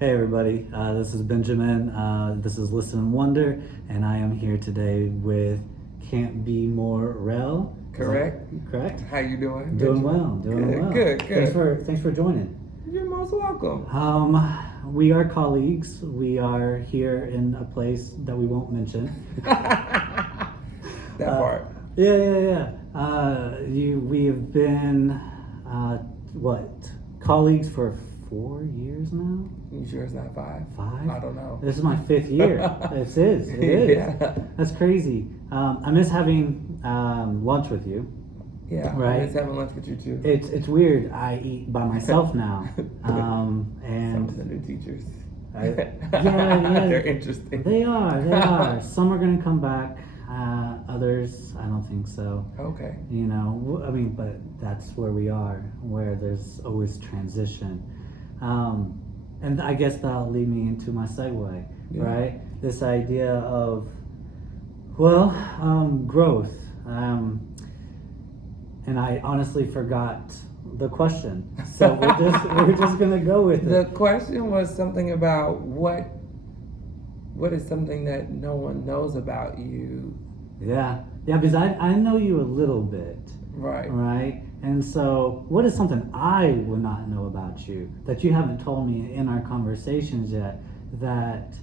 Hey everybody, this is Benjamin. This is Listen&Wonder, and I am here today with Cantbmorell. Correct. Correct? How you doing? Doing well, doing Good, well. good. Thanks for joining. You're most welcome. We are colleagues. We are here in a place that we won't mention. That part. Yeah. We have been colleagues for 4 years now. You sure it's not 5? 5? I don't know. This is my 5th year. It is. Yeah. That's crazy. I miss having lunch with you. Yeah, Right. It's having lunch with you too. It's weird. I eat by myself now. Some And of the new teachers. yeah. They're interesting. They are. Some are gonna come back. Others, I don't think so. Okay. But that's where we are, where there's always transition. And I guess that'll lead me into my segue, Yeah. right? This idea of, growth. And I honestly forgot the question. So we're just gonna go with The it. question was something about what is something that no one knows about you. Yeah, because I know you a little bit. Right. Right? And so, what is something I would not know about you that you haven't told me in our conversations yet that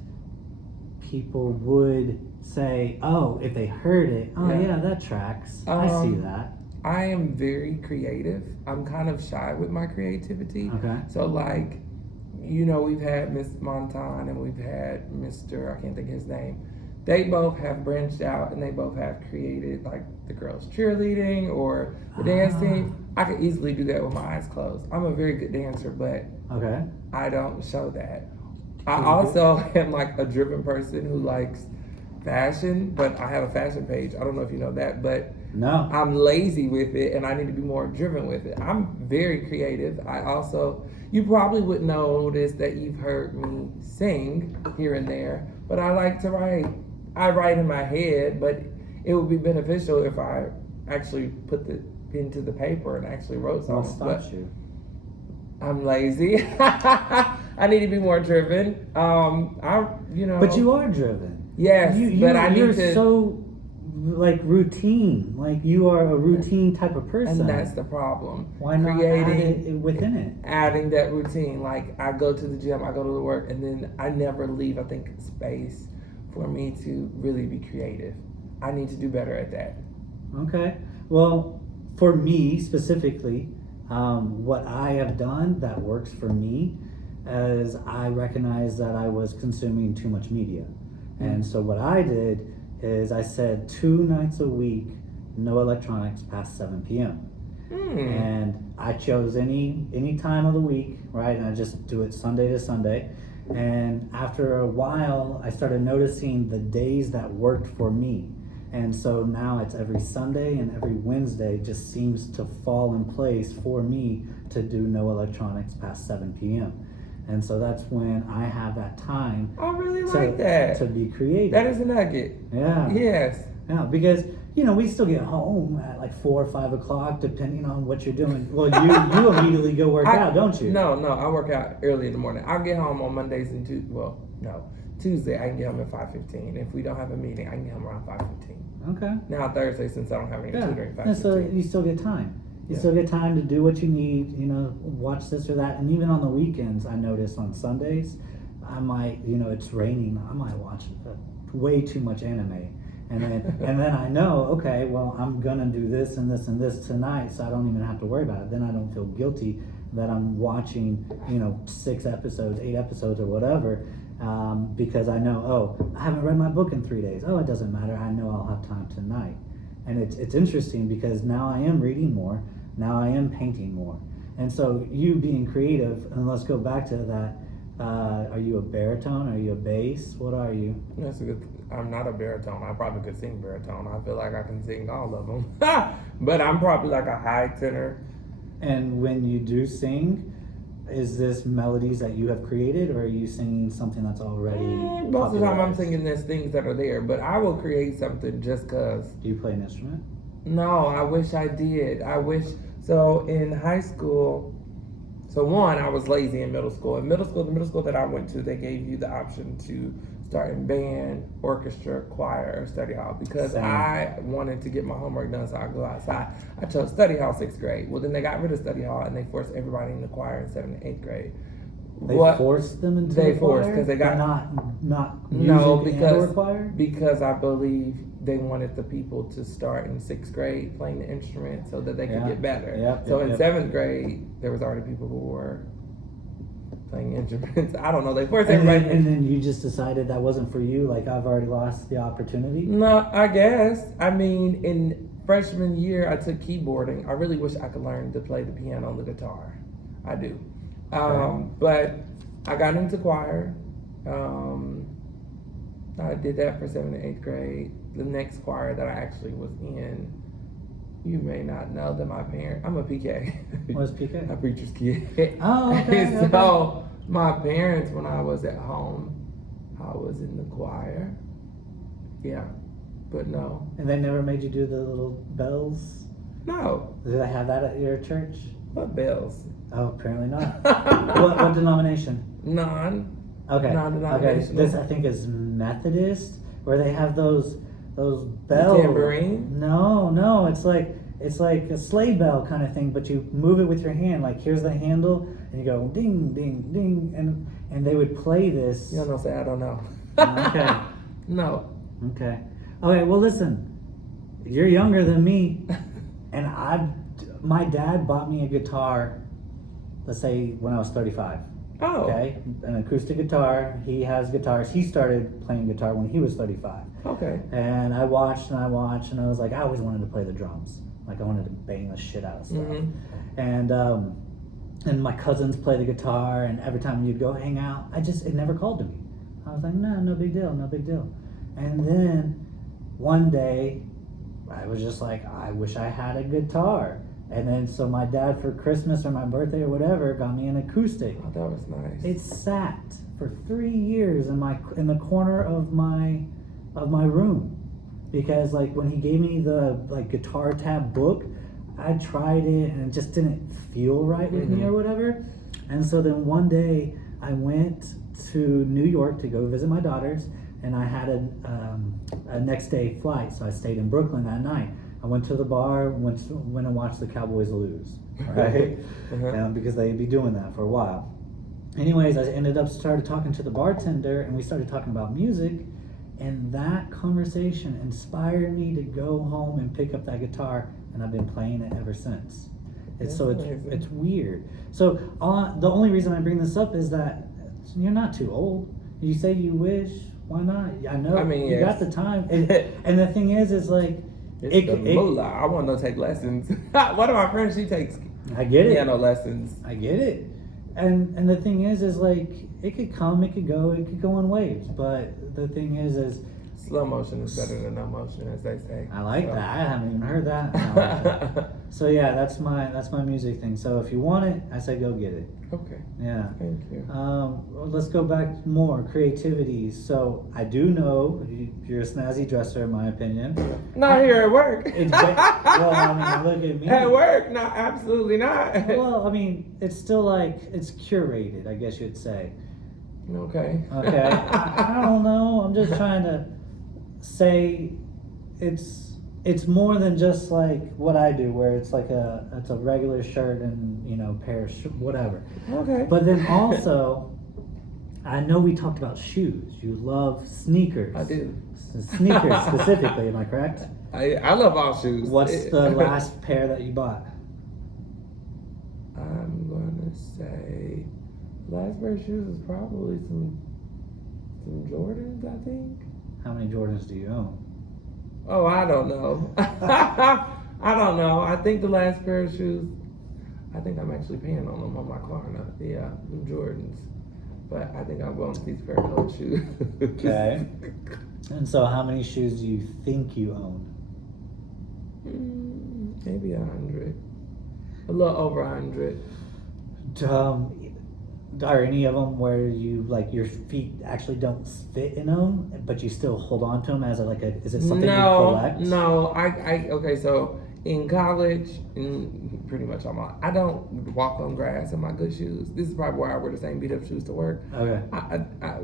people would say, oh, if they heard it, yeah, that tracks. I see that. I am very creative. I'm kind of shy with my creativity. Okay. So, we've had Miss Montan and we've had Mr. I can't think of his name. They both have branched out and they both have created like the girls cheerleading or the dance team. I could easily do that with my eyes closed. I'm a very good dancer, but Okay. I don't show that. I also am like a driven person who likes fashion, but I have a fashion page. I don't know if you know that, but No. I'm lazy with it and I need to be more driven with it. I'm very creative. You probably would notice that you've heard me sing here and there, but I like to write. I write in my head, but it would be beneficial if I actually put the pen to the paper and actually wrote What something. stops you? I'm lazy. I need to be more driven. But you are driven. Yes, but I need you're to. so routine. Like you are a routine type of person. And that's the problem. Why not add it within it? Adding that routine. Like I go to the gym, I go to the work, and then I never leave, I think, space for me to really be creative. I need to do better at that. Okay. Well, for me specifically, what I have done that works for me is I recognize that I was consuming too much media. And so what I did is I said 2 nights a week, no electronics past 7 p.m. And I chose any time of the week, right? And I just do it Sunday to Sunday. And after a while, I started noticing the days that worked for me. And so now it's every Sunday and every Wednesday just seems to fall in place for me to do no electronics past 7 p.m. And so that's when I have that time I really like that. to be creative. That is a nugget. Yeah. Yes. Yeah, because we still get home at like 4 or 5 o'clock, depending on what you're doing. Well, you immediately go work out, don't you? No, I work out early in the morning. I get home on Mondays and Tuesday I can get home at 5:15. If we don't have a meeting, I can get home around 5:15. Okay. Now Thursday, since I don't have any tutoring, 5:15. And so you still get time. You still get time to do what you need. Watch this or that. And even on the weekends, I notice on Sundays, I might, it's raining. I might watch way too much anime. And then I know, okay, well, I'm gonna do this and this and this tonight, so I don't even have to worry about it. Then I don't feel guilty that I'm watching, 6 episodes, 8 episodes, or whatever, because I know, I haven't read my book in 3 days. Oh, it doesn't matter. I know I'll have time tonight. And it's interesting because now I am reading more. Now I am painting more. And so you being creative, and let's go back to that. Are you a baritone? Are you a bass? What are you? That's a good. I'm not a baritone. I probably could sing baritone. I feel like I can sing all of them. But I'm probably like a high tenor. And when you do sing, is this melodies that you have created, or are you singing something that's already Most of the time I'm popularized? singing there's things that are there, but I will create something just because. Do you play an instrument? No, I wish I did. So in high school, So one, I was lazy in middle school. In middle school, the middle school that I went to, they gave you the option to start in band, orchestra, choir, or study hall because Same. I wanted to get my homework done so I could go outside. I chose study hall 6th grade. Well, then they got rid of study hall and they forced everybody in the choir in 7th and 8th grade. They forced them into They the forced choir? because they got not no music because and or choir? because I believe they wanted the people to start in 6th grade playing the instrument so that they could get better. Yep, So yep, in 7th grade, there was already people who were playing instruments. I don't know. They forced everybody. And then you just decided that wasn't for you. Like I've already lost the opportunity. No, I guess. I mean, in freshman year, I took keyboarding. I really wish I could learn to play the piano and the guitar. I do. But I got into choir. I did that for 7th and 8th grade. The next choir that I actually was in, you may not know that my parents, I'm a PK. What's PK? A preacher's kid. Oh, okay. So my parents, when I was at home, I was in the choir. Yeah, but no. And they never made you do the little bells? No. Do they have that at your church? What bells? Oh, apparently not. what denomination? None. Okay. Non-denominational. This I think is Methodist, where they have those bells. The tambourine? No. It's like a sleigh bell kind of thing, but you move it with your hand. Like here's the handle, and you go ding, ding, ding, and they would play this. You don't know, say I don't know. Okay. No. Okay. Okay. Well, listen. You're younger than me, and my dad bought me a guitar. Let's say when I was 35. Oh. Okay, an acoustic guitar. He has guitars. He started playing guitar when he was 35. Okay. And I watched, and I was like, I always wanted to play the drums. Like I wanted to bang the shit out of stuff. Mm-hmm. And my cousins play the guitar, and every time you'd go hang out, it never called to me. I was like, no big deal. And then one day, I was just like, I wish I had a guitar. And then so my dad for Christmas or my birthday or whatever got me an acoustic. Oh, that was nice. It sat for 3 years in the corner of my room, because like when he gave me the like guitar tab book, I tried it and it just didn't feel right with me or whatever. And so then one day I went to New York to go visit my daughters, and I had a next day flight, so I stayed in Brooklyn that night. I went to the bar, went and watched the Cowboys lose, right? Because they'd be doing that for a while. Anyways, I started talking to the bartender, and we started talking about music, and that conversation inspired me to go home and pick up that guitar, and I've been playing it ever since. It's weird. So the only reason I bring this up is that you're not too old. You say you wish, why not? I know. I mean, you got the time, and the thing is like. It's the moolah. I want to take lessons. One of my friends, she takes piano lessons. I get it. And the thing is like, it could come, it could go in waves. But the thing is slow motion is better than no motion, as they say. I like that. I haven't even heard that. So yeah, that's my music thing. So if you want it, I say go get it. Okay. Yeah. Thank you. Let's go back more creativity. So I do know you're a snazzy dresser, in my opinion. Not here at work. Well, I mean, look at me. At work? No, absolutely not. Well, I mean, it's still like it's curated, I guess you'd say. Okay. Okay. I don't know. I'm just trying to say it's more than just like what I do, where it's like it's a regular shirt and pair of whatever. Okay. But then also, I know we talked about shoes. You love sneakers. I do. Sneakers specifically, am I correct? I love all shoes. What's the last pair that you bought? I'm gonna say last pair of shoes is probably some Jordans, I think. How many Jordans do you own? Oh, I don't know. I don't know. I think the last pair of shoes, I think I'm actually paying on them on my car now. Yeah, the Jordans. But I think I'm going with these pair of colored shoes. Okay. And so how many shoes do you think you own? Maybe 100. A little over 100. Are any of them where you like your feet actually don't fit in them, but you still hold on to them as is it something you collect? No. Okay, so in college, and pretty much I don't walk on grass in my good shoes. This is probably why I wear the same beat up shoes to work. Okay.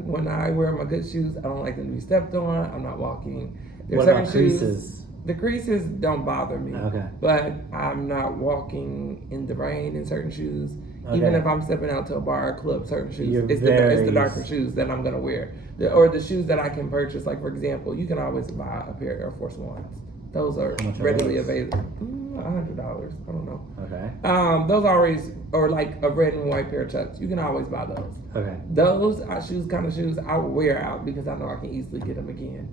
When I wear my good shoes, I don't like them to be stepped on. I'm not walking. What about creases? The creases don't bother me. Okay. But I'm not walking in the rain in certain shoes. Okay. Even if I'm stepping out to a bar or club, certain shoes. It's very... the darker shoes that I'm gonna wear, or the shoes that I can purchase. Like for example, you can always buy a pair of Air Force Ones. Those are readily available. $100. I don't know. Okay. Those always, or like a red and white pair of Chucks. You can always buy those. Okay. Those are shoes I will wear out because I know I can easily get them again.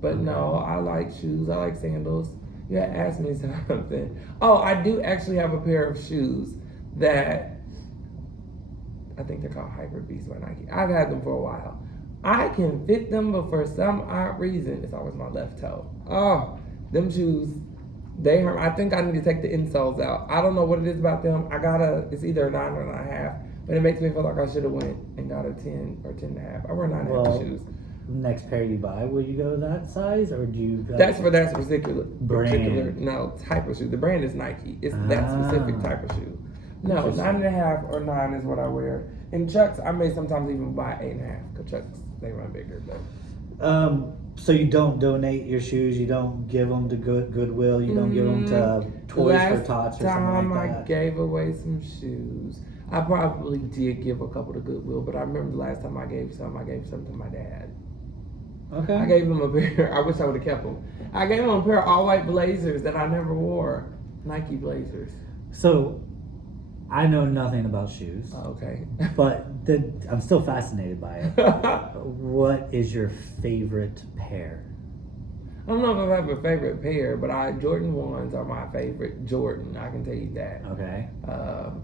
But no, I like shoes. I like sandals. You had asked me something. Oh, I do actually have a pair of shoes that I think they're called Hyper Beast by Nike. I've had them for a while. I can fit them, but for some odd reason, it's always my left toe. Oh, them shoes, they hurt. I think I need to take the insoles out. I don't know what it is about them. It's either a 9 or a 9.5, but it makes me feel like I should have went and got a 10 or 10.5. I wear 9.5 shoes. Next pair you buy, will you go that size, or do you? That's for that particular brand. Type of shoe. The brand is Nike. It's that specific type of shoe. No, 9.5 or 9 is what I wear. And Chucks, I may sometimes even buy 8.5 because Chucks, they run bigger. But so you don't donate your shoes. You don't give them to Goodwill. You don't give them to Toys for Tots or something like that. Last time I gave away some shoes, I probably did give a couple to Goodwill. But I remember the last time I gave some to my dad. Okay. I gave him a pair. I wish I would have kept them. I gave him a pair of all white Blazers that I never wore. Nike Blazers. So, I know nothing about shoes. Okay. But I'm still fascinated by it. What is your favorite pair? I don't know if I have a favorite pair, but Jordan 1s are my favorite. Jordan, I can tell you that. Okay. I'm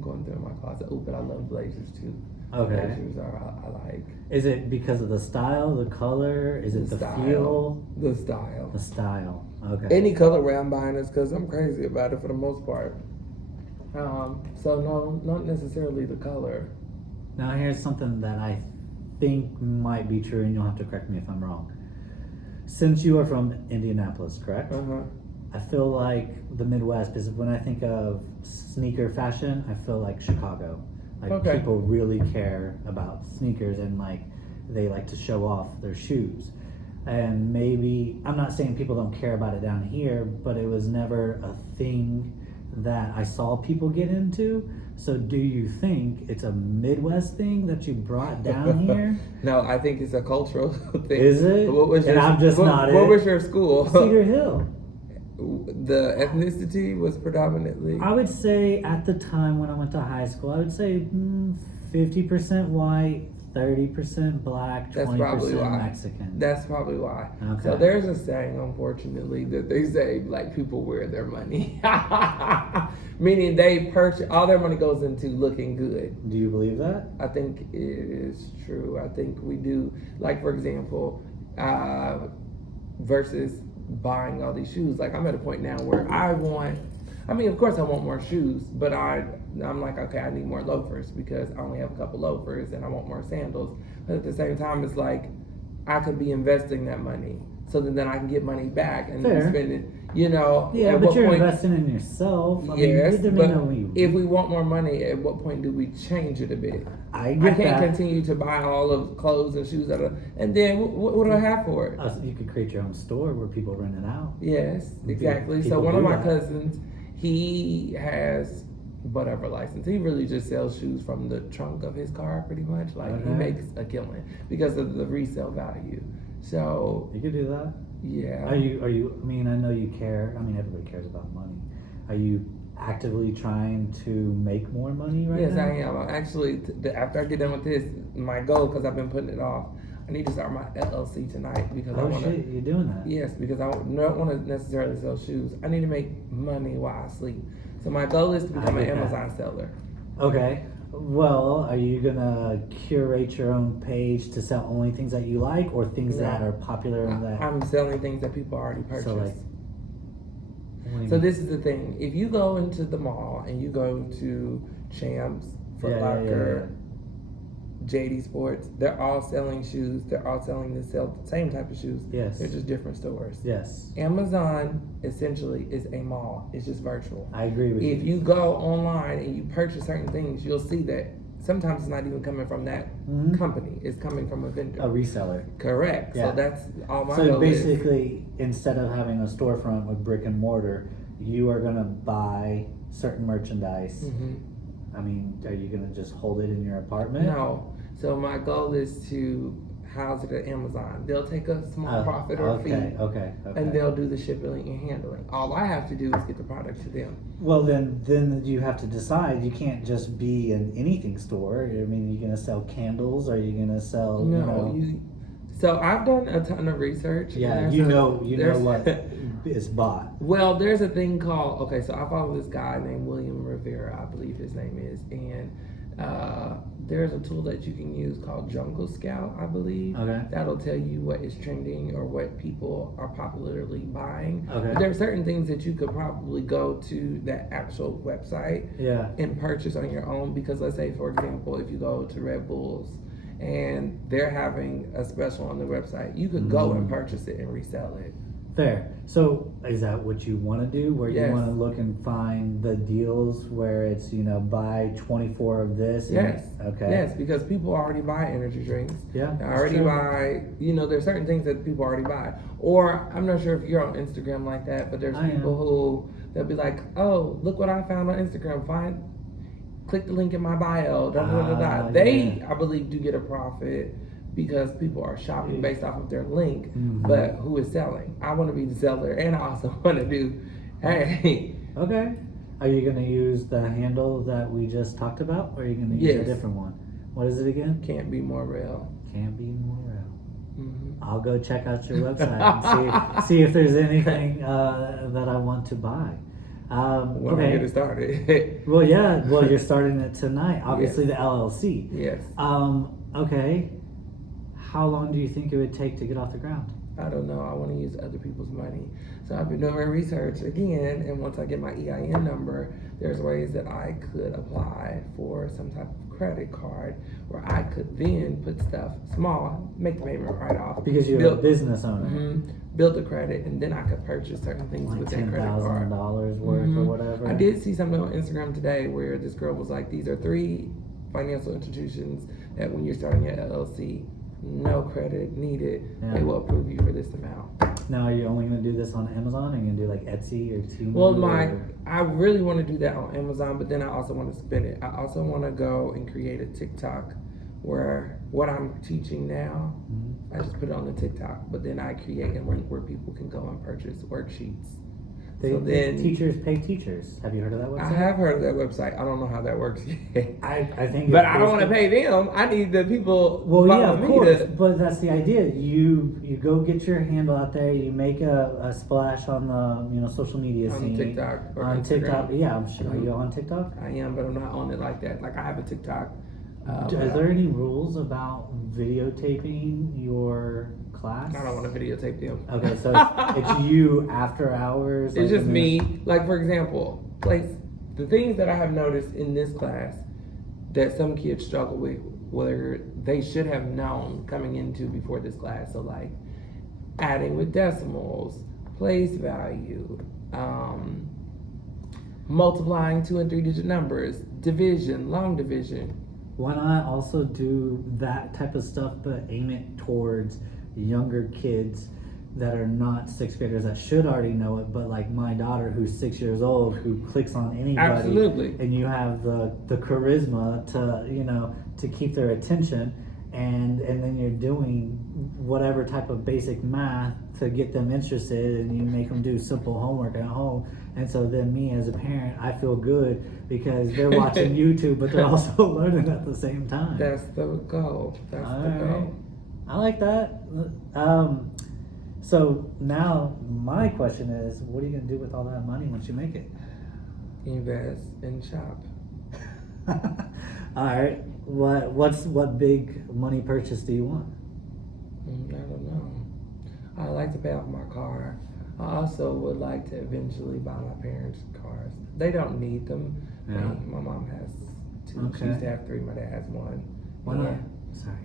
going through my closet. Oh, but I love Blazers too. Okay. Blazers I like. Is it because of the style, the color? Is it the feel? The style. The style. Okay. Any colorway I'm buying is because I'm crazy about it for the most part. So no, not necessarily the color. Now here's something that I think might be true, and you'll have to correct me if I'm wrong. Since you are from Indianapolis, correct? I feel like the Midwest, because when I think of sneaker fashion, I feel like Chicago. Like people really care about sneakers, and like they like to show off their shoes. And maybe, I'm not saying people don't care about it down here, but it was never a thing that I saw people get into. So do you think it's a Midwest thing that you brought down here? No, I think it's a cultural thing. Is it? What was your school? Cedar Hill. The ethnicity was predominantly? I would say at the time when I went to high school, I would say 50% white, 30% black, 20% Mexican. That's probably why. Okay. So there's a saying, unfortunately, that they say black people wear their money. Meaning they purchase, all their money goes into looking good. Do you believe that? I think it is true. I think we do. Like, for example, versus buying all these shoes. Like, I'm at a point now where of course I want more shoes, but I'm like, okay, I need more loafers because I only have a couple loafers and I want more sandals. But at the same time, it's like I could be investing that money so that then I can get money back and spend it, Yeah, but you're investing in yourself. Yes, but if we want more money, at what point do we change it a bit? I can't continue to buy all of clothes and shoes and then what do I have for it? You could create your own store where people rent it out. Yes, exactly. So one of my cousins, he has whatever license. He really just sells shoes from the trunk of his car, pretty much. Like he makes a killing because of the resale value. So you could do that. Yeah. Are you? I mean, I know you care. I mean, everybody cares about money. Are you actively trying to make more money right now? Yes, I am. Actually, after I get done with this, my goal, because I've been putting it off, I need to start my LLC tonight because I want to. You're doing that? Yes, because I don't want to necessarily sell shoes. I need to make money while I sleep. So my goal is to become an Amazon seller. Okay. Well, are you gonna curate your own page to sell only things that you like, or things that are popular? I'm selling things that people already purchased. So this is the thing. If you go into the mall and you go to Champs, Foot Locker, JD Sports. They're all selling shoes. They're all selling the same type of shoes. Yes. They're just different stores. Yes. Amazon essentially is a mall. It's just virtual. I agree with you. If you go online and you purchase certain things, you'll see that sometimes it's not even coming from that company. It's coming from a vendor. A reseller. Correct. Yeah. So that's all my So goal is. basically, instead of having a storefront with brick and mortar, you are gonna buy certain merchandise. I mean, are you gonna just hold it in your apartment? No. So my goal is to house it at Amazon. They'll take a small profit or fee. Okay. And they'll do the shipping and handling. All I have to do is get the product to them. Well, then you have to decide. You can't just be an anything store. I mean, you're gonna sell candles? Are you gonna sell? So I've done a ton of research. Yeah, you know what is bought. Well, there's a thing called, so I follow this guy named William Rivera, I believe his name is, and there's a tool that you can use called Jungle Scout, I believe. Okay. That'll tell you what is trending or what people are popularly buying. Okay. But there are certain things that you could probably go to that actual website and purchase on your own, because let's say, for example, if you go to Red Bulls and they're having a special on the website, you could go and purchase it and resell it. Fair. So is that what you want to do? Where you want to look and find the deals where it's, buy 24 of this? Yes. Okay. Yes, because people already buy energy drinks. Yeah. They already buy, there's certain things that people already buy. Or I'm not sure if you're on Instagram like that, but there's people who, they'll be like, oh, look what I found on Instagram. Click the link in my bio. They, I believe, do get a profit because people are shopping based off of their link, but who is selling? I want to be the seller, and I also want to do, hey. Okay. Are you going to use the handle that we just talked about, or are you going to use a different one? What is it again? Cantbmorell. Cantbmorell. I'll go check out your website and see if there's anything that I want to buy. When I get it started. Well, you're starting it tonight. Obviously, the LLC. Yes. Okay. How long do you think it would take to get off the ground? I don't know. I want to use other people's money. So I've been doing my research again, and once I get my EIN number, there's ways that I could apply for some type of credit card where I could then put stuff small, make the payment right off. Because you're a business owner. Build the credit, and then I could purchase certain things like with that credit card. $10,000 worth or whatever. I did see something on Instagram today where this girl was like, these are 3 financial institutions that when you're starting your LLC, no credit needed, they will approve you for this amount. Now, are you only going to do this on Amazon, or are you going to do like Etsy or Temu? Well, I really want to do that on Amazon, but then I also want to spin it. I also want to go and create a TikTok where what I'm teaching now, I just put it on the TikTok, but then I create a link where people can go and purchase worksheets. Teachers pay teachers. Have you heard of that website? I have heard of that website. I don't know how that works yet. I think, but I don't want to pay them. I need the people. Well, yeah, of course. But that's the idea. You go get your handle out there. You make a splash on the social media scene. On TikTok or on Instagram. TikTok. Yeah, I'm sure. Are you on TikTok? I am, but I'm not on it like that. Like I have a TikTok. Is there any rules about videotaping your class? I don't want to videotape them. Okay, so it's you after hours? It's just me. Like, for example, the things that I have noticed in this class that some kids struggle with, where they should have known coming into before this class. So, like, adding with decimals, place value, multiplying 2 and 3 digit numbers, division, long division. Why not also do that type of stuff, but aim it towards younger kids that are not 6th graders that should already know it, but like my daughter who's 6 years old who clicks on anybody. Absolutely. And you have the charisma to keep their attention, and then you're doing whatever type of basic math to get them interested, and you make them do simple homework at home. And so then me as a parent, I feel good because they're watching YouTube, but they're also learning at the same time. That's the goal. That's the goal. I like that. So now my question is, what are you going to do with all that money once you make it? Invest and shop. All right. What big money purchase do you want? I don't know. I like to pay off my car. I also would like to eventually buy my parents' cars. They don't need them. Yeah. My mom has 2. Okay. She used to have 3. My dad has 1. Why not? Sorry.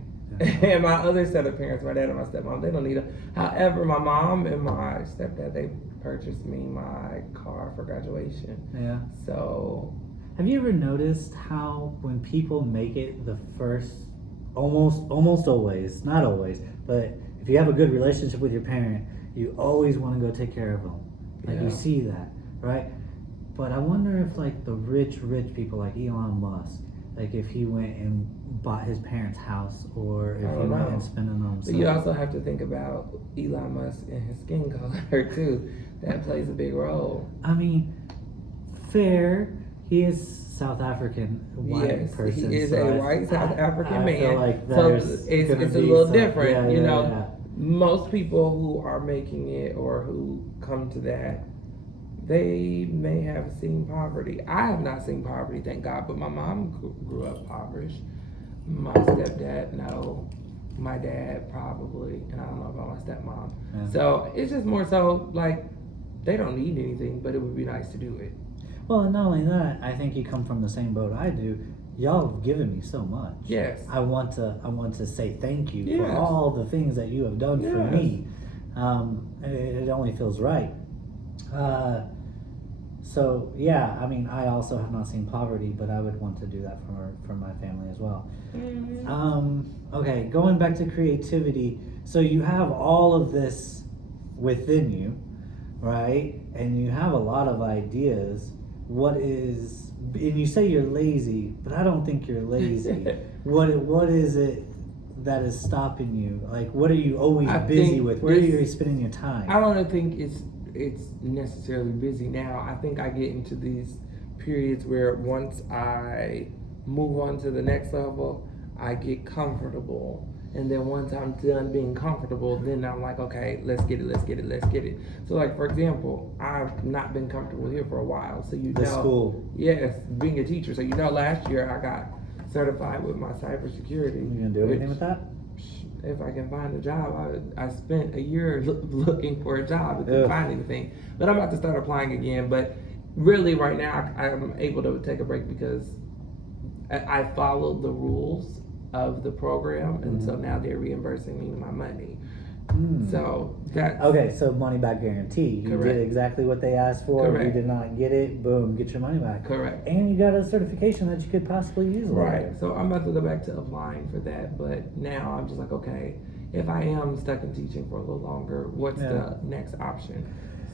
And my other set of parents, my dad and my stepmom, they don't need them. However, my mom and my stepdad, they purchased me my car for graduation. Yeah. So, have you ever noticed how when people make it the first, almost always, not always, but if you have a good relationship with your parent, you always want to go take care of them. Like you see that, right? But I wonder if like the rich people like Elon Musk, like if he went and bought his parents' house, or if he went and spent it on himself. But you also have to think about Elon Musk and his skin color too. That plays a big role. I mean, fair. He is South African white person. He is so a white South African man. Feel like so it's a little different. Yeah. Most people who are making it or who come to that, they may have seen poverty. I have not seen poverty, thank God, but my mom grew up impoverished. My stepdad, no. My dad, probably. And I don't know about my stepmom. Yeah. So it's just more so like they don't need anything, but it would be nice to do it. Well, and not only that, I think you come from the same boat I do. Y'all have given me so much. Yes. I want to say thank you for all the things that you have done for me. It only feels right. So yeah, I mean, I also have not seen poverty, but I would want to do that for my family as well. Mm-hmm. Okay, going back to creativity. So you have all of this within you, right? And you have a lot of ideas. And you say you're lazy, but I don't think you're lazy. What is it that is stopping you? Like, what are you always busy with? Where are you spending your time? I don't think it's necessarily busy now. I think I get into these periods where once I move on to the next level, I get comfortable. And then once I'm done being comfortable, then I'm like, okay, let's get it. So like, for example, I've not been comfortable here for a while. So school. Yes, being a teacher. So last year I got certified with my cybersecurity. You gonna do anything with that? If I can find a job, I spent a year looking for a job and couldn't find anything. But I'm about to start applying again. But really right now I'm able to take a break because I followed the rules of the program, and so now they're reimbursing me my money. So that's okay. So money back guarantee. You did exactly what they asked for. Correct. You did not get it. Boom, get your money back. Correct. And you got a certification that you could possibly use. Right. Later. So I'm about to go back to applying for that, but now I'm just like, okay, if I am stuck in teaching for a little longer, what's the next option?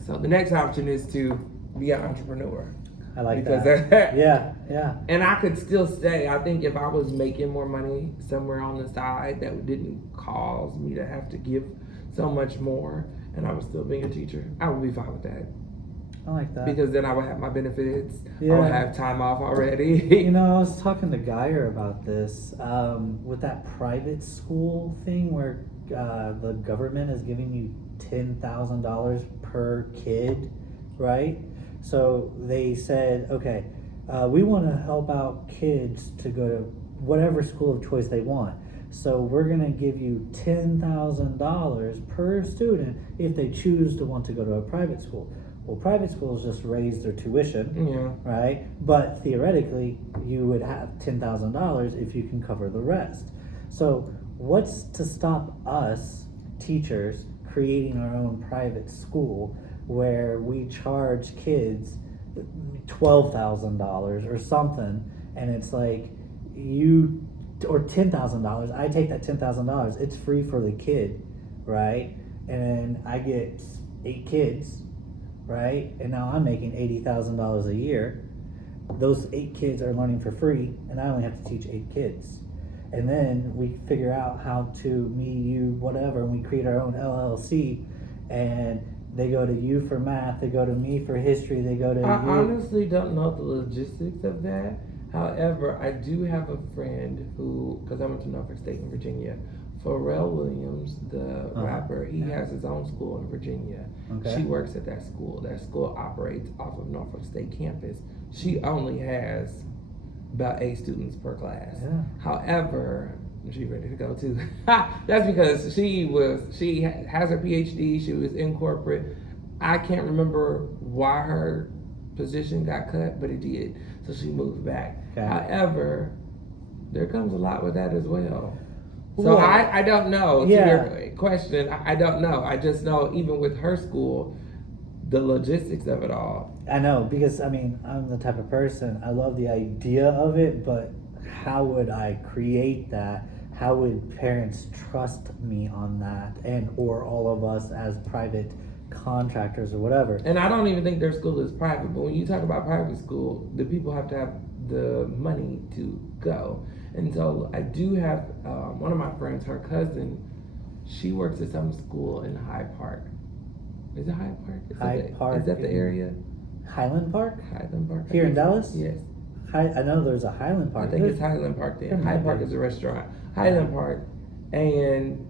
So the next option is to be an entrepreneur. I like that. Yeah. And I could still stay. I think if I was making more money somewhere on the side that didn't cause me to have to give so much more, and I was still being a teacher, I would be fine with that. I like that. Because then I would have my benefits. I would have time off already. I was talking to Geyer about this with that private school thing where the government is giving you $10,000 per kid, right? So they said, okay, we want to help out kids to go to whatever school of choice they want. So we're going to give you $10,000 per student if they choose to want to go to a private school. Well, private schools just raise their tuition, right? But theoretically, you would have $10,000 if you can cover the rest. So what's to stop us, teachers, creating our own private school where we charge kids $12,000 or something, and it's like or $10,000. I take that $10,000. It's free for the kid, right? And I get 8 kids, right? And now I'm making $80,000 a year. Those 8 kids are learning for free, and I only have to teach 8 kids. And then we figure out how to, me, you, whatever, and we create our own LLC, and they go to you for math, they go to me for history, they go to you. I honestly don't know the logistics of that. However, I do have a friend who, because I went to Norfolk State in Virginia, Pharrell Williams, the rapper, he has his own school in Virginia. Okay. She works at that school. That school operates off of Norfolk State campus. She only has about 8 students per class. Yeah. However, she's ready to go too. That's because she has her PhD. She was in corporate. I can't remember why her position got cut, but it did. So she moved back. Okay. However, there comes a lot with that as well. So Well, I don't know. To yeah. your question, I don't know. I just know even with her school, the logistics of it all. I know, because I mean, I'm the type of person, I love the idea of it, but how would I create that? How would parents trust me on that, and or all of us as private contractors or whatever? And I don't even think their school is private. But when you talk about private school, the people have to have the money to go. And so I do have one of my friends, her cousin, she works at some school in Hyde Park. Is it Hyde Park? Hyde Park. Is that the area? Highland Park? Highland Park. Here in Dallas? Yes. I know there's a Highland Park. I think it's Highland Park then. Hyde Park is a restaurant. Highland Park. And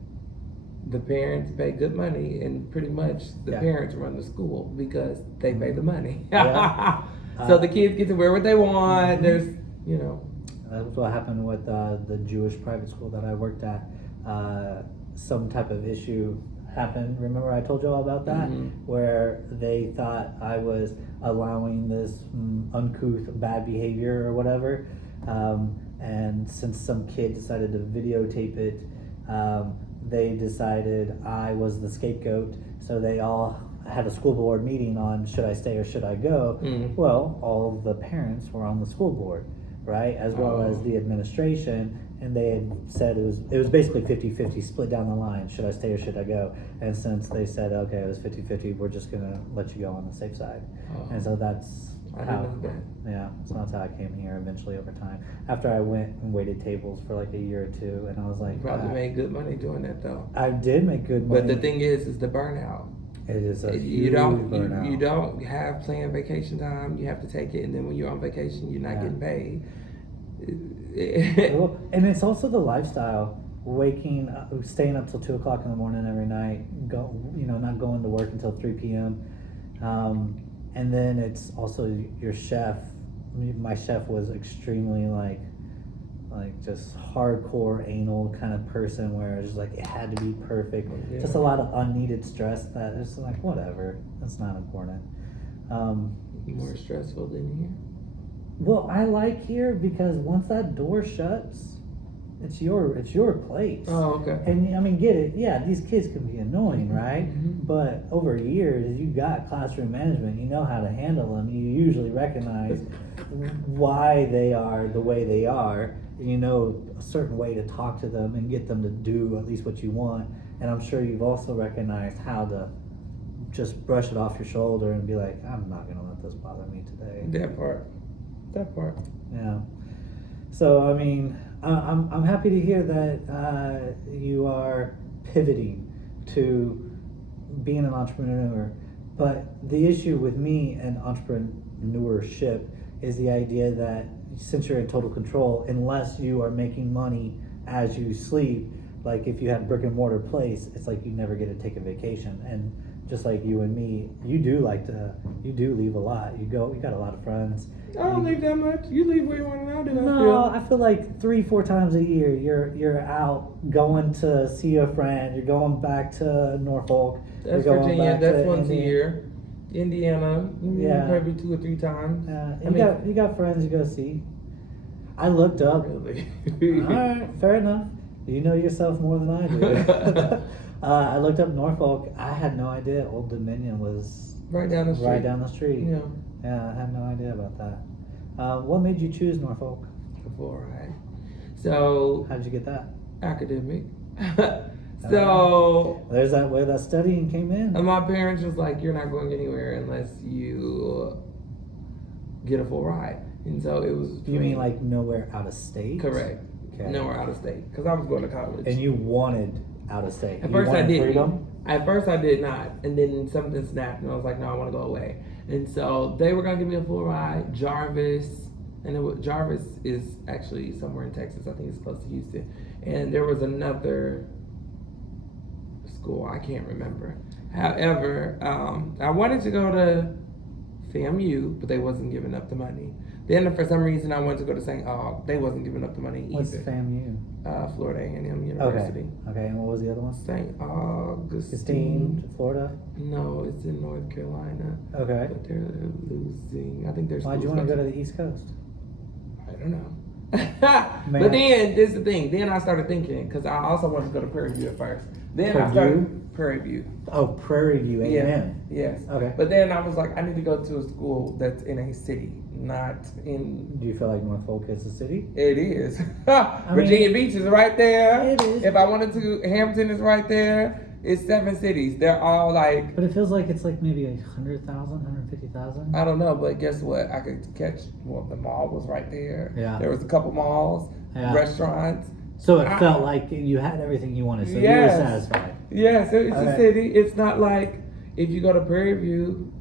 the parents pay good money, and pretty much the parents run the school because they pay the money. Yeah. So the kids get to wear what they want. There's, you know. That's what happened with the Jewish private school that I worked at. Some type of issue happened. Remember I told you all about that? Where they thought I was allowing this uncouth bad behavior or whatever. And since some kid decided to videotape it, they decided I was the scapegoat. So they all had a school board meeting on should I stay or should I go. Well, all of the parents were on the school board, right, as well as the administration, and they had said it was basically 50-50 split down the line, should I stay or should I go. And since they said okay, it was 50-50, we're just gonna let you go on the safe side. And so that's how, yeah, so that's how I came here eventually over time, after I went and waited tables for like a year or two, and I was like, you probably made good money doing that though. I did make good money, but the thing is the burnout. It is a you huge burnout. You don't have planned vacation time. You have to take it, and then when you're on vacation, you're not getting paid. Well, and it's also the lifestyle. Staying up till 2 o'clock in the morning every night. Not going to work until 3 p.m. And then it's also your chef. My chef was extremely like just hardcore anal kind of person, where it's just like it had to be perfect. Just a lot of unneeded stress that it's like whatever, that's not important. More stressful than here. Well, I like here because once that door shuts, it's your place. Oh, okay. And I mean, get it? Yeah, these kids can be annoying, right? But over years, you got classroom management. You know how to handle them. You usually recognize why they are the way they are. And you know a certain way to talk to them and get them to do at least what you want. And I'm sure you've also recognized how to just brush it off your shoulder and be like, I'm not gonna let this bother me today. That part. Yeah. So I mean, I'm happy to hear that you are pivoting to being an entrepreneur. But the issue with me and entrepreneurship is the idea that since you're in total control, unless you are making money as you sleep, like if you have a brick and mortar place, it's like you never get to take a vacation. And just like you and me, you do leave a lot. You got a lot of friends. I don't leave that much. You leave where you want to do. No, I feel like 3-4 times a year you're out going to see a friend. You're going back to Norfolk. That's Virginia. That's once a year. Indiana, maybe 2 or 3 times. You got friends you go see. I looked up. Really? All right, fair enough. You know yourself more than I do. I looked up Norfolk. I had no idea Old Dominion was right down the street. Right down the street. Yeah, I had no idea about that. What made you choose Norfolk? Before So how did you get that? Academic. So there's that where that studying came in. And my parents was like, you're not going anywhere unless you get a full ride. And so it was. You mean like nowhere out of state? Correct. Okay. Nowhere out of state, because I was going to college. And you wanted out of state. At first I didn't. At first I did not, and then something snapped, and I was like, no, I want to go away. And so they were gonna give me a full ride. Jarvis is actually somewhere in Texas. I think it's close to Houston. And there was another school, I can't remember. However, I wanted to go to FAMU, but they wasn't giving up the money. Then for some reason I wanted to go to St. Aug. They wasn't giving up the money either. What's FAMU? Florida A&M University. Okay, and what was the other one? St. Augustine, Florida? No, it's in North Carolina. Okay. But they're losing. I think they're. Why'd you want to go to the East Coast? I don't know. But then this is the thing. Then I started thinking because I also wanted to go to Prairie View at first. Then I started Prairie View. Oh, Prairie View, A&M. Yes. Okay. But then I was like, I need to go to a school that's in a city, not in. Do you feel like Norfolk is a city? It is. Virginia Beach is right there. It is. If I wanted to, Hampton is right there. It's 7 cities. They're all like. But it feels like it's like maybe 100,000, 150,000. I don't know, but guess what? I could catch. Well, the mall was right there. Yeah. There was a couple malls, restaurants. So it felt like you had everything you wanted, so you were satisfied. Yes, it's a city. It's not like if you go to Prairie View.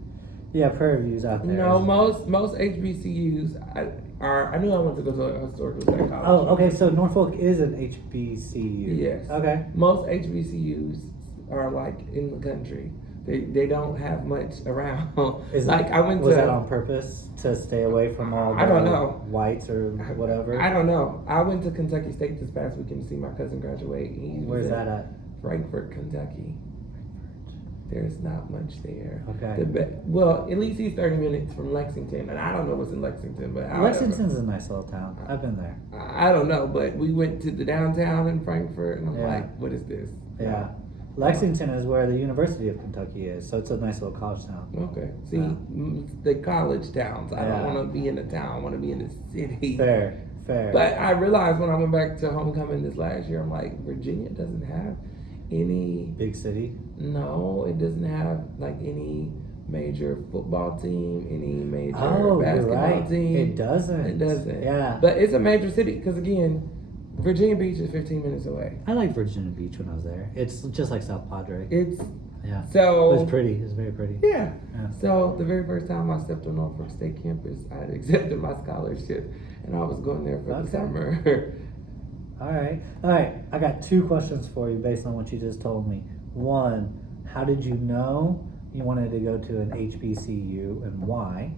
Yeah, Prairie View's out there. No, most HBCUs are. I knew I wanted to go to a historical black college. Oh, okay. So Norfolk is an HBCU. Yes. Okay. Most HBCUs are like in the country. They don't have much around. Was that on purpose to stay away from all the whites or whatever? I don't know. I went to Kentucky State this past weekend to see my cousin graduate. Where's that at? Frankfort, Kentucky. There's not much there. Okay. Well, at least he's 30 minutes from Lexington, and I don't know what's in Lexington, but Lexington's a nice little town. I've been there. I don't know, but we went to the downtown in Frankfurt, and I'm like, what is this? Yeah. Lexington is where the University of Kentucky is, so it's a nice little college town. Okay. See, the college towns. I don't want to be in the town. I want to be in the city. Fair. But I realized when I went back to homecoming this last year, I'm like, Virginia doesn't have any big city. No, it doesn't have like any major football team, any major basketball team. It doesn't. It doesn't. Yeah. But it's a major city because again, Virginia Beach is 15 minutes away. I liked Virginia Beach when I was there. It's just like South Padre. So it was pretty. It's very pretty. Yeah. So the very first time I stepped on Norfolk State campus, I had accepted my scholarship, and I was going there for the summer. All right. I got 2 questions for you based on what you just told me. One, how did you know you wanted to go to an HBCU and why?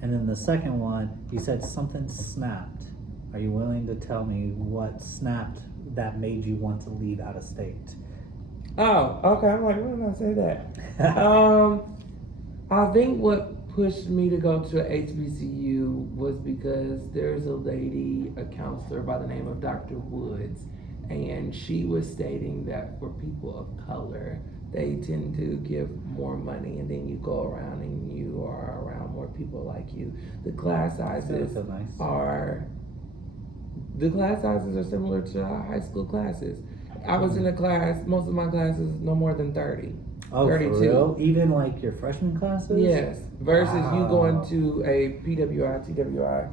And then the second one, you said something snapped. Are you willing to tell me what snapped that made you want to leave out of state? Oh, okay. I'm like, when did I say that? I think what pushed me to go to HBCU was because there's a lady, a counselor by the name of Dr. Woods, and she was stating that for people of color, they tend to give more money, and then you go around and you are around more people like you. The class sizes are similar to high school classes. I was in a class, most of my classes, no more than 30. Oh, 32. For real? Even like your freshman classes? Yes. Versus you going to a PWI, TWI,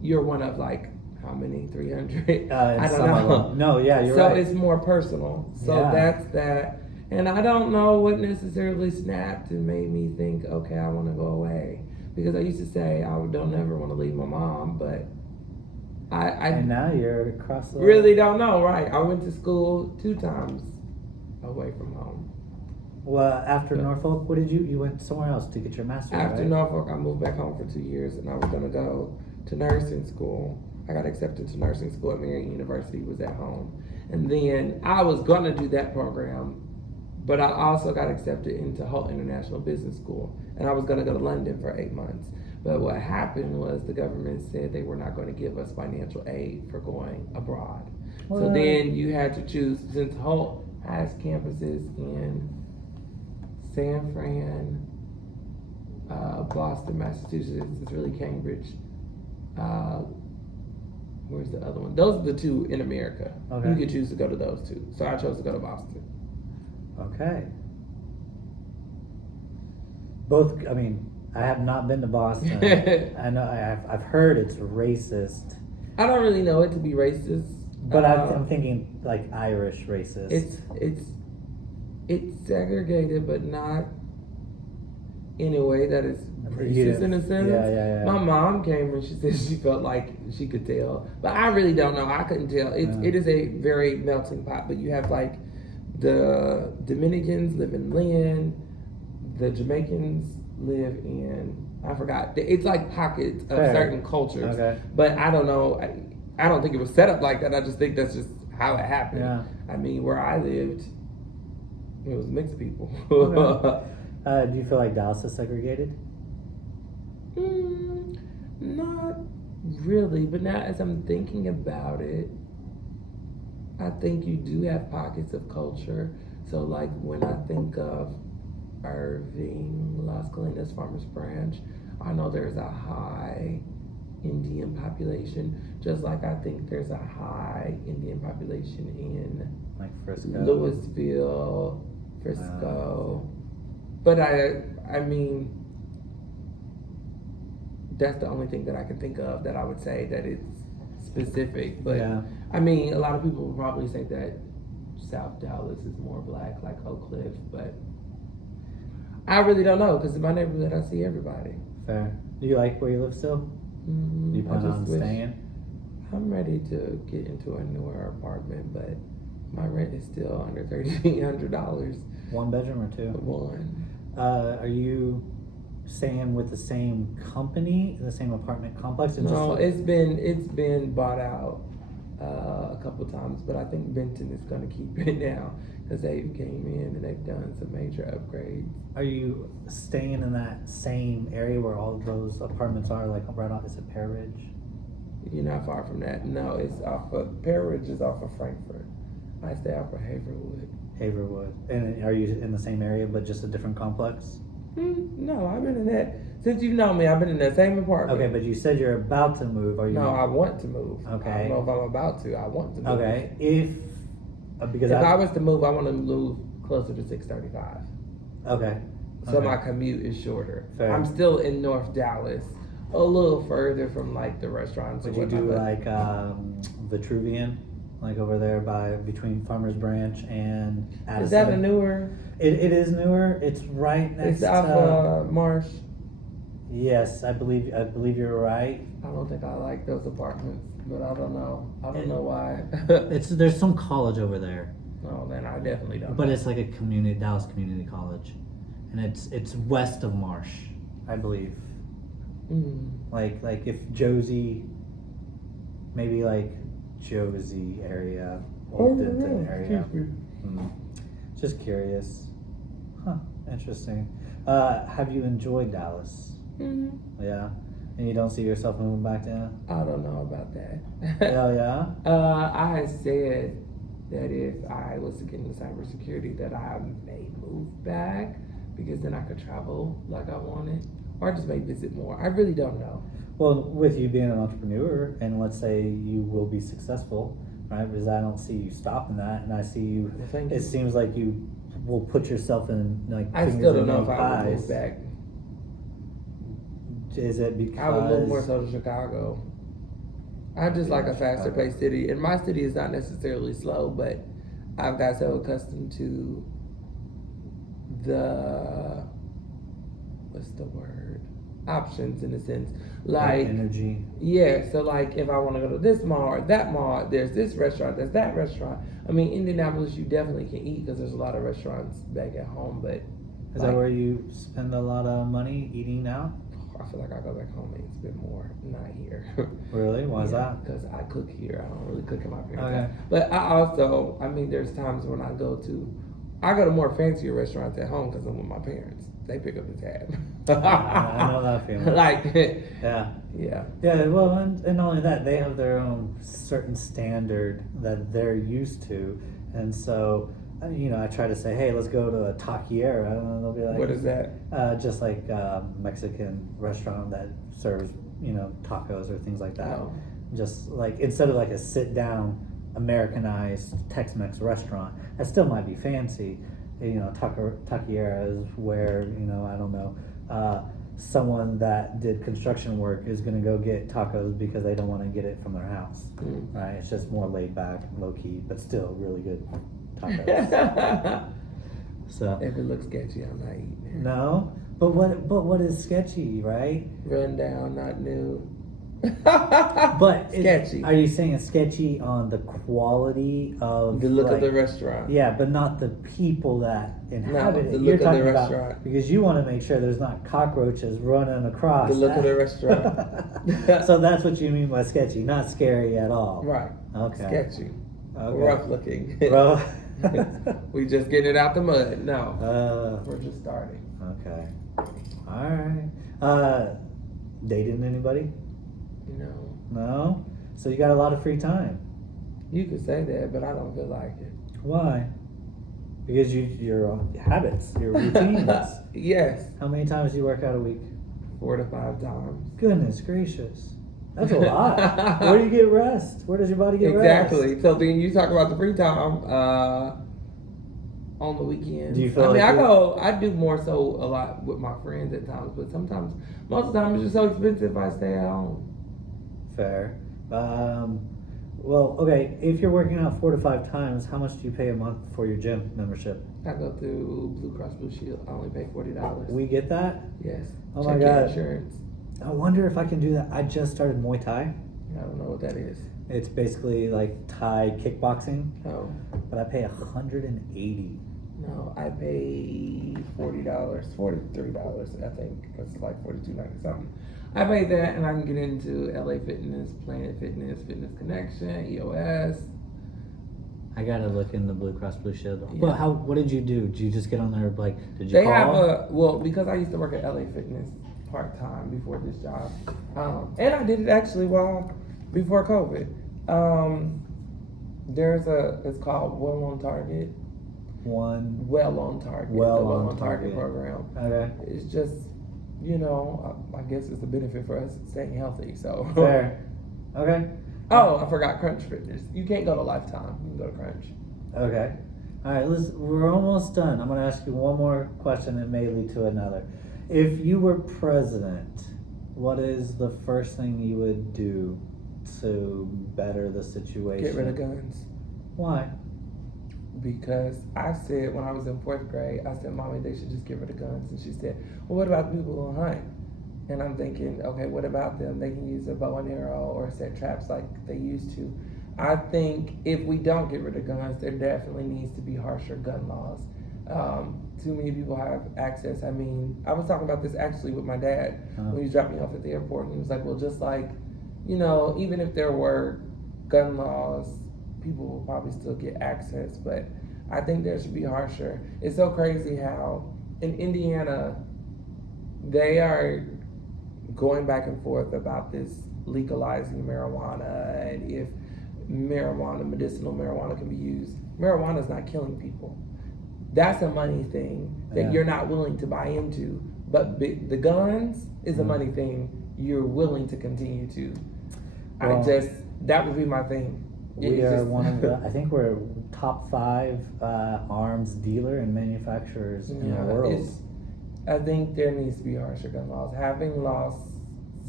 you're one of like, how many? 300? I don't know. No, yeah, you're right. So it's more personal. So that's that. And I don't know what necessarily snapped and made me think, okay, I want to go away. Because I used to say, I don't ever want to leave my mom, but and now you're across the... Really don't know, right? I went to school 2 times away from home. Well, after Norfolk, what did you went somewhere else to get your master's, After Norfolk, I moved back home for 2 years, and I was going to go to nursing school. I got accepted to nursing school at Marian University, was at home. And then I was going to do that program, but I also got accepted into Holt International Business School, and I was going to go to London for 8 months. But what happened was the government said they were not going to give us financial aid for going abroad. What? So then you had to choose, since Holt has campuses in San Fran, Boston, Massachusetts, it's really Cambridge. Where's the other one? Those are the 2 in America. Okay. You could choose to go to those 2. So I chose to go to Boston. Okay. Both, I mean, I have not been to Boston. I know I've heard it's racist. I don't really know it to be racist, but I'm thinking like Irish racist. It's segregated, but not in a way that is racist in a sense. Yeah. My mom came and she said she felt like she could tell, but I really don't know. I couldn't tell. It is a very melting pot. But you have like the Dominicans live in Lynn, the Jamaicans live in, I forgot. It's like pockets of certain cultures. Okay. But I don't know. I don't think it was set up like that. I just think that's just how it happened. Yeah. I mean, where I lived, it was mixed people. Okay. Do you feel like Dallas is segregated? Not really, but now as I'm thinking about it, I think you do have pockets of culture. So like when I think of Irving, Las Colinas, Farmers Branch, I know there's a high Indian population, just like I think there's a high Indian population in Like Frisco. Louisville, Frisco. But I mean, that's the only thing that I can think of that I would say that it's specific. But Yeah. I mean, a lot of people will probably say that South Dallas is more black, like Oak Cliff, but I really don't know because in my neighborhood I see everybody. Fair. Do you like where you live still? Do you plan on staying? I'm ready to get into a newer apartment, but my rent is still under $3,800. 1 bedroom or 2? One. Are you staying with the same company, the same apartment complex? Or No, just it's been bought out a couple times, but I think Benton is going to keep it now because they came in and they've done some major upgrades. Are you staying in that same area where all of those apartments are, like right off? Is it Pear Ridge? You're not far from that. No, it's off of Pear Ridge is off of Frankfurt. I stay off of Haverwood. Haverwood. And are you in the same area but just a different complex? No, I've been in that since you've known me. I've been in that same apartment. Okay, but you said you're about to move. Are you? No, I want to move. Okay. I don't know if I'm about to. I want to move. Okay, if because if I was to move, I want to move closer to 635. Okay. So Okay. my commute is shorter. Fair. I'm still in North Dallas, a little further from like the restaurants. Would or you do whatnot, like Vitruvian, like over there by between Farmers Branch and Addison? is that a newer? It is newer. It's right next It's off Marsh. Yes, I believe you're right. I don't think I like those apartments, but I don't know. I don't know why. There's some college over there, No, then I definitely don't. but it's like a Dallas Community College, and it's west of Marsh, I believe. Like if Josie, maybe like Josie area, Old Denton area. Just curious. Huh, interesting. Have you enjoyed Dallas? Yeah. And you don't see yourself moving back down? I don't know about that. Hell yeah? I had said that if I was to get into cybersecurity that I may move back because then I could travel like I wanted. Or I just may visit more. I really don't know. Well, with you being an entrepreneur, and let's say you will be successful, right? Because I don't see you stopping that, and I see you. Well, thank it you. seems like you will put yourself in like. I fingers still don't in know many if I would move pies. back. Is it because I would move more so to Chicago. I just like a faster paced city. And my city is not necessarily slow, but I've got so accustomed to the what's the word? Options in a sense. Like energy? yeah, so like if I want to go to this mall or that mall, there's this restaurant, there's that restaurant. I mean, Indianapolis, you definitely can eat because there's a lot of restaurants back at home, but Is that where you spend a lot of money eating out? I feel like I go back home and spend more, not here. Really? Why is that? Because I cook here. I don't really cook in my parents' Okay. house. But I also, I mean, there's times when I go to more fancier restaurants at home because I'm with my parents. They pick up the tab. I know that feeling. Like, Yeah. yeah. Yeah, well, and not only that, they have their own certain standard that they're used to. And so, I try to say, hey, let's go to a taqueria. And they'll be like, What is that? Just like a Mexican restaurant that serves, tacos or things like that. Oh. Just like, instead of like a sit down, Americanized Tex-Mex restaurant, that still might be fancy. Taqueria is where, I don't know, someone that did construction work is going to go get tacos because they don't want to get it from their house, right? It's just more laid back, low key, but still really good tacos. So If it looks sketchy, I'm not eating it. no, but what is sketchy, right? Run down, not new. But sketchy. Are you saying it's sketchy on the quality of The look of the restaurant. Yeah, but not the people that inhabit it. the You're look of talking the about restaurant. because you want to make sure there's not cockroaches running across. The look of the restaurant. So that's what you mean by sketchy, not scary at all. Right. Okay. Sketchy. Okay. Rough looking. Bro. We just getting it out the mud. No. We're just starting. Okay. All right. Dating anybody? No. No? So you got a lot of free time. You could say that, but I don't feel like it. Why? Because your habits, your routines. Yes, How many times do you work out a week? 4 to 5 times. Goodness gracious. That's a lot. Where do you get rest? Where does your body get rest? Exactly. So then you talk about the free time on the weekends. Do you feel I mean, like I do more so a lot with my friends at times, but sometimes, most of the time, it's just so expensive if I stay at home. Fair. Well, okay, if you're working out 4 to 5 times, how much do you pay a month for your gym membership? I go through Blue Cross Blue Shield. I only pay $40. We get that? Yes. Oh Check my your God. insurance. I wonder if I can do that. I just started Muay Thai. I don't know what that is. It's basically like Thai kickboxing, Oh. but I pay $180. No, I pay $40, $43, I think. It's like $42.90 something. I pay that, and I can get into LA Fitness, Planet Fitness, Fitness Connection, EOS. I gotta look in the Blue Cross Blue Shield. Yeah. Well, what did you do? Did you just get on there like? Did you They call? have because I used to work at LA Fitness part time before this job, and I did it actually before COVID. It's called Well on Target. One. Well on Target. Well the on Well on Target Target. program. Okay. It's just, I guess it's a benefit for us staying healthy. So Fair. Okay. Oh, I forgot Crunch Fitness. You can't go to Lifetime. You can go to Crunch. Okay. All right. Listen, we're almost done. I'm gonna ask you one more question that may lead to another. If you were president, what is the first thing you would do to better the situation? Get rid of guns. Why? Because I said when I was in 4th grade, I said, Mommy, they should just get rid of guns. And she said, well, what about the people who hunt? And I'm thinking, okay, what about them? They can use a bow and arrow or set traps like they used to. I think if we don't get rid of guns, there definitely needs to be harsher gun laws. Too many people have access. I mean, I was talking about this actually with my dad when he was dropping me off at the airport. And he was like, well, just like, even if there were gun laws, people will probably still get access. But I think there should be harsher. It's so crazy how in Indiana, they are going back and forth about this legalizing marijuana and if medicinal marijuana can be used. Marijuana is not killing people. That's a money thing that you're not willing to buy into. But the guns is a money thing you're willing to continue to. Well, that would be my thing. We are one of the, I think we're top 5 arms dealer and manufacturers in the world. I think there needs to be harsher gun laws. Having lost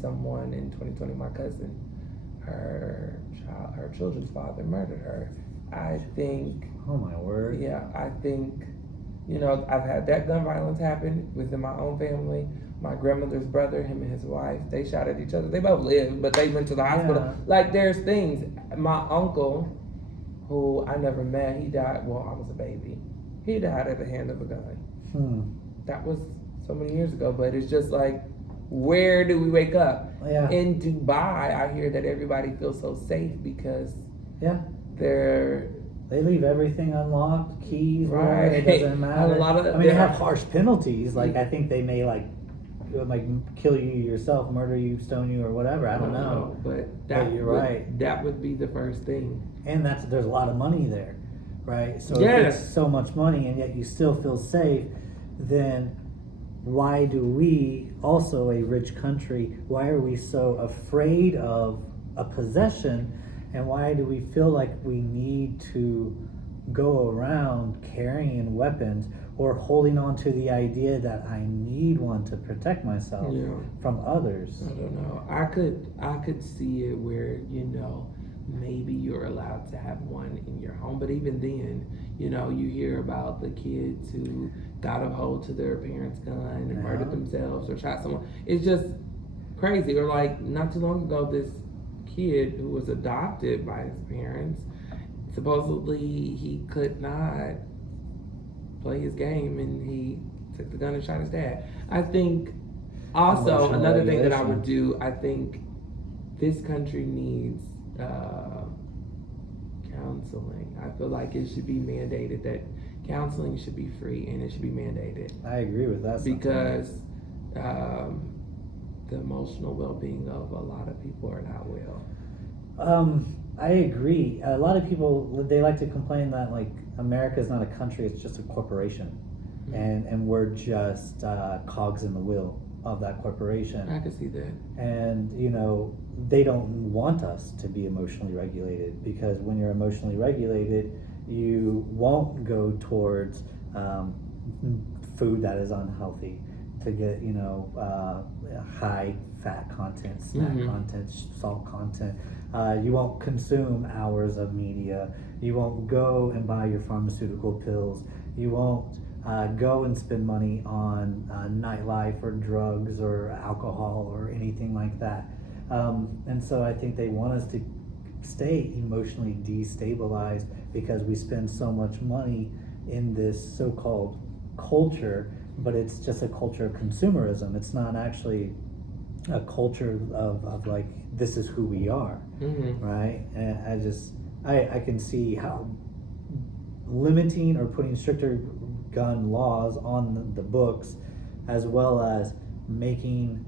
someone in 2020, my cousin, her children's father murdered her. I think. Oh my word. Yeah, I think, I've had that gun violence happen within my own family. My grandmother's brother, him and his wife, they shot at each other. They both lived, but they went to the hospital. Yeah. Like, there's things. My uncle, who I never met, he died, well, I was a baby. He died at the hand of a gun. That was so many years ago, but it's just like, where do we wake up? Yeah. In Dubai, I hear that everybody feels so safe because they leave everything unlocked, keys, right. It doesn't matter. They have harsh penalties. Like I think they may like kill you yourself, murder you, stone you, or whatever. I don't know. But you're right. That would be the first thing. And there's a lot of money there, right? So if it's so much money and yet you still feel safe, then why do we, also a rich country, why are we so afraid of a possession, and why do we feel like we need to go around carrying weapons or holding on to the idea that I need one to protect myself from others? I don't know. I could see it where, maybe you're allowed to have one in your home, but even then, you hear about the kids who got a hold to their parents' gun and murdered themselves or shot someone. It's just crazy. Or like not too long ago, this kid who was adopted by his parents, supposedly he could not play his game and he took the gun and shot his dad. I think also another thing that I would do, I think this country needs counseling. I feel like it should be mandated that counseling should be free and it should be mandated. I agree with that. Because the emotional well-being of a lot of people are not well. I agree. A lot of people, they like to complain that like America is not a country; it's just a corporation, and we're just cogs in the wheel of that corporation. I can see that. And you know, they don't want us to be emotionally regulated, because when you're emotionally regulated, you won't go towards food that is unhealthy, to get, you know, high fat content, snack content, salt content. You won't consume hours of media. You won't go and buy your pharmaceutical pills. You won't go and spend money on nightlife or drugs or alcohol or anything like that. And so I think they want us to stay emotionally destabilized, because we spend so much money in this so-called culture, but it's just a culture of consumerism. It's not actually a culture of like, this is who we are, right? And I can see how limiting or putting stricter gun laws on the books, as well as making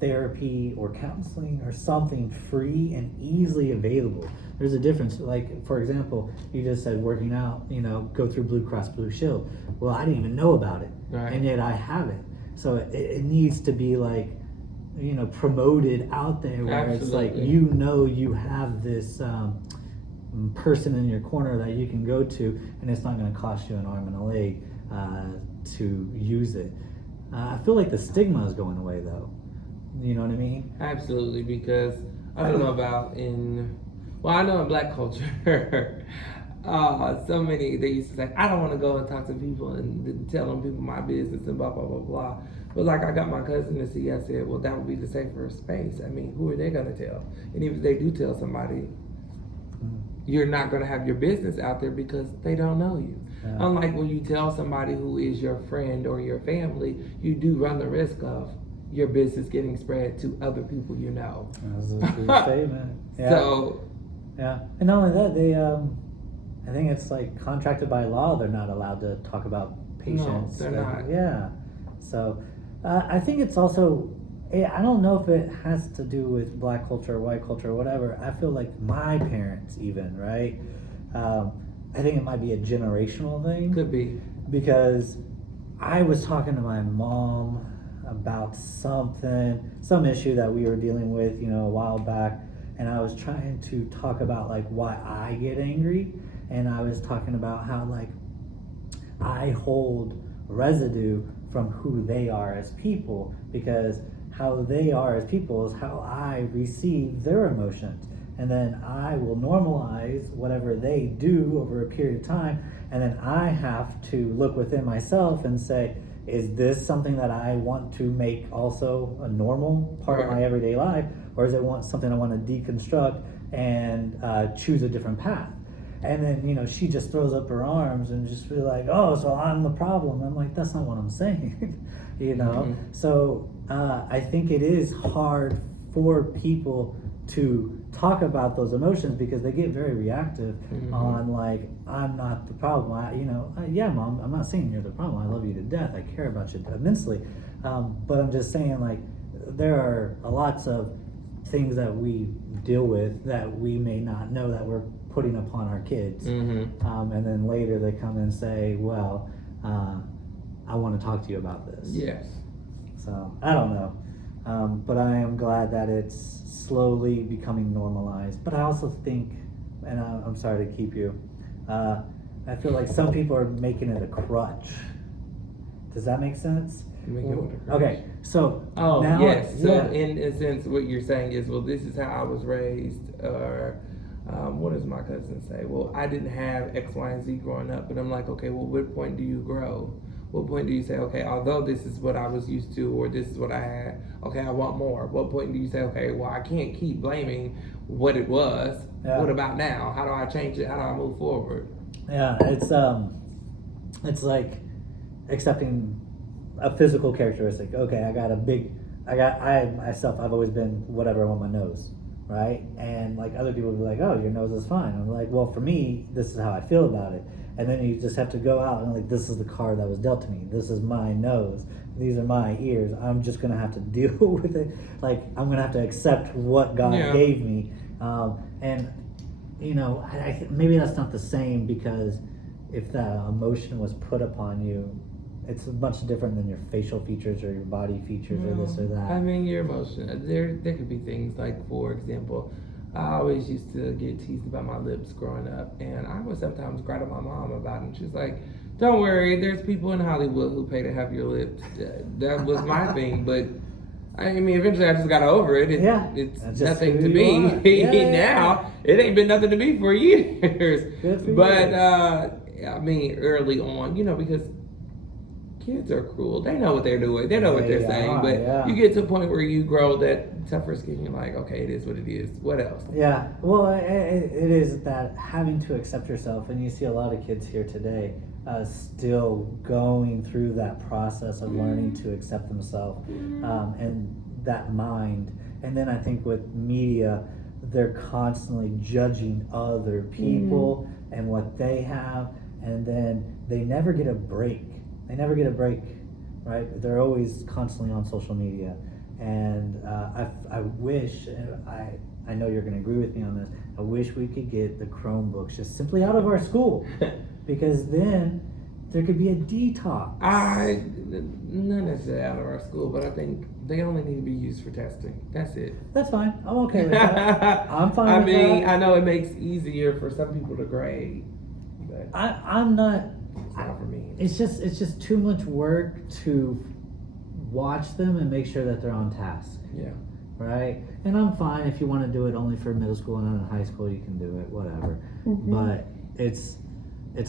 therapy or counseling or something free and easily available. There's a difference. Like, for example, you just said working out, you know, go through Blue Cross Blue Shield. Well, I didn't even know about it, and yet I have it. So it needs to be like, you know, promoted out there, where it's like, you know, you have this person in your corner that you can go to, and it's not going to cost you an arm and a leg to use it. I feel like the stigma is going away, though. You know what I mean? Absolutely, because I don't know about I know in Black culture, so many, they used to say, I don't want to go and talk to people and tell them people my business and blah, blah, blah, blah. But like, I got my cousin to see, I said, well, that would be the safer space. I mean, who are they going to tell? And even if they do tell somebody, you're not going to have your business out there because they don't know you. Yeah. Unlike when you tell somebody who is your friend or your family, you do run the risk of your business getting spread to other people you know. That's a true statement. Yeah. So, yeah. And not only that, they, I think it's like contracted by law, they're not allowed to talk about patients. No, they're not. Yeah. So I think it's also, I don't know if it has to do with Black culture or white culture or whatever. I feel like my parents even, right? I think it might be a generational thing. Could be. Because I was talking to my mom about some issue that we were dealing with, you know, a while back. And I was trying to talk about like why I get angry. And I was talking about how like I hold residue from who they are as people, because how they are as people is how I receive their emotions. And then I will normalize whatever they do over a period of time. And then I have to look within myself and say, is this something that I want to make also a normal part of my everyday life? Or is it something I want to deconstruct and choose a different path? And then, you know, she just throws up her arms and just be like, oh, so I'm the problem. I'm like, that's not what I'm saying, you know? So I think it is hard for people to talk about those emotions, because they get very reactive on like, I'm not the problem. Yeah, Mom, I'm not saying you're the problem. I love you to death. I care about you immensely. But I'm just saying, like, there are lots of things that we deal with that we may not know that we're putting upon our kids. And then later they come and say, well, I want to talk to you about this. Yes. So I don't know. But I am glad that it's slowly becoming normalized. But I also think, and I'm sorry to keep you, I feel like some people are making it a crutch. Does that make sense? Okay, so now yes. So in a sense, what you're saying is, well, this is how I was raised, or what does my cousin say? Well, I didn't have X, Y, and Z growing up, but I'm like, okay, well, what point do you grow? What point do you say, okay, although this is what I was used to, or this is what I had, okay, I want more? What point do you say, okay, well, I can't keep blaming what it was. Yeah. What about now? How do I change it? How do I move forward? Yeah, it's like accepting a physical characteristic. Okay, I've always been whatever I want my nose, right? And like other people will be like, oh, your nose is fine. I'm like, well, for me, this is how I feel about it. And then you just have to go out and like, this is the card that was dealt to me. This is my nose. these are my ears. I'm just gonna have to deal with it. Like I'm gonna have to accept what God Yeah. gave me. And you know, maybe that's not the same, because if that emotion was put upon you, it's much different than your facial features or your body features or this or that. I mean, your emotion. There could be things like, for example, I always used to get teased about my lips growing up, and I would sometimes cry to my mom about it. She's like, "Don't worry, there's people in Hollywood who pay to have your lips." That was my thing, but I mean, eventually I just got over it. It's That's just nothing who to you me are. now. It ain't been nothing to me for years. Good for But you. I mean, early on, because kids are cruel. They know what they're doing. They know what they're saying. But you get to a point where you grow that tougher skin. You're like, okay, it is what it is. What else? Yeah, well, it is that having to accept yourself, and you see a lot of kids here today still going through that process of learning to accept themselves and that mind. And then I think with media, they're constantly judging other people and what they have, and then they never get a break. Right? They're always constantly on social media. And I wish, and I know you're going to agree with me on this, I wish we could get the Chromebooks just simply out of our school, because then there could be a detox. Not necessarily out of our school, but I think they only need to be used for testing. That's it. That's fine. I'm okay with that. I'm fine I with mean, that. I know it makes easier for some people to grade, but I'm not. it's not for me. It's just too much work to watch them and make sure that they're on task. Yeah. Right? And I'm fine if you want to do it only for middle school and then high school, you can do it, whatever. But it's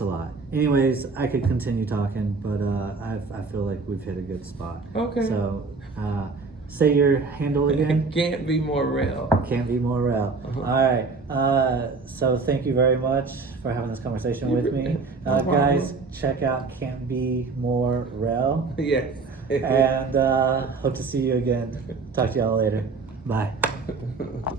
a lot. Anyways, I could continue talking, but I feel like we've hit a good spot. Okay. So say your handle again. Cantbmorell. Cantbmorell. Uh-huh. All right. So thank you very much for having this conversation with me. No Guys, problem. check out Cantbmorell. Yes. And hope to see you again. Talk to y'all later. Bye.